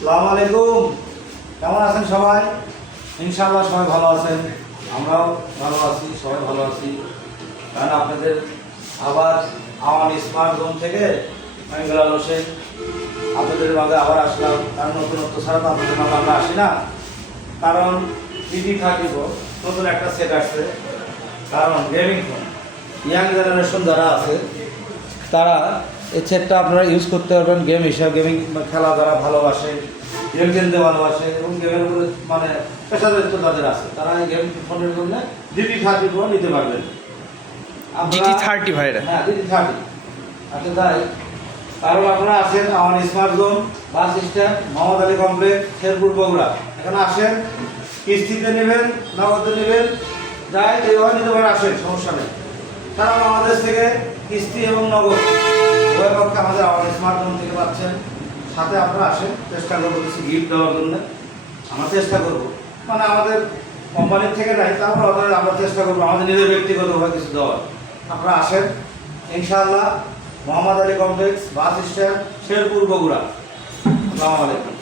আসসালামু আলাইকুম। কেমন আছেন সবাই? ইনশাআল্লাহ সবাই ভালো আছেন, আমরাও ভালো আছি, সবাই ভালো আছি। কারণ আপনাদের আবার আমার স্মার্ট জোন থেকে আমি বেলাল হোসেন আপনাদের মাঝে আবার আসলাম। কারণ নতুনত্ব ছাড়া তো আপনাদের মাঝে আমরা আসি না। কারণ DT-30 নতুন একটা সেট আসছে। কারণ গেমিং ফোন ইয়াং জেনারেশন যারা আছে তারা এই সেটটা আপনারা ইউজ করতে পারবেন গেম হিসাবে। গেমিং খেলা যারা ভালোবাসে, গেম খেলতে ভালোবাসে এবং গেমের উপরে মানে পেশাদারিত্ব যাদের আছে তারা এই গেম ফোনের জন্য DT-30 নিতে পারবেন। DT-30 ভাইরা? হ্যাঁ, DT-30। আচ্ছা তাই, কারণ আপনারা আসেন আমার smart zone bus stand, Mohammad Ali complex, Sherpur, Bogura. এখানে আসেন, কিস্তিতে নেবেন, নগদে নেবেন, যাই যেভাবে নিতে পারেন আসেন, সমস্যা নেই। সারা বাংলাদেশ থেকে কিস্তি এবং নগদ উভয় পক্ষে আমাদের স্মার্ট জোন থেকে পাচ্ছেন। সাথে আপনারা আসেন, চেষ্টা করবো কিছু গিফট দেওয়ার জন্য। আমরা চেষ্টা করবো, মানে আমাদের কোম্পানির থেকে নাই, তারপর আমরা চেষ্টা করবো আমাদের নিজের ব্যক্তিগতভাবে কিছু দেওয়ার। আপনারা আসেন ইনশাআল্লাহ। Mohammad Ali complex, bus stand, Sherpur, Bogura. আসসালামু আলাইকুম।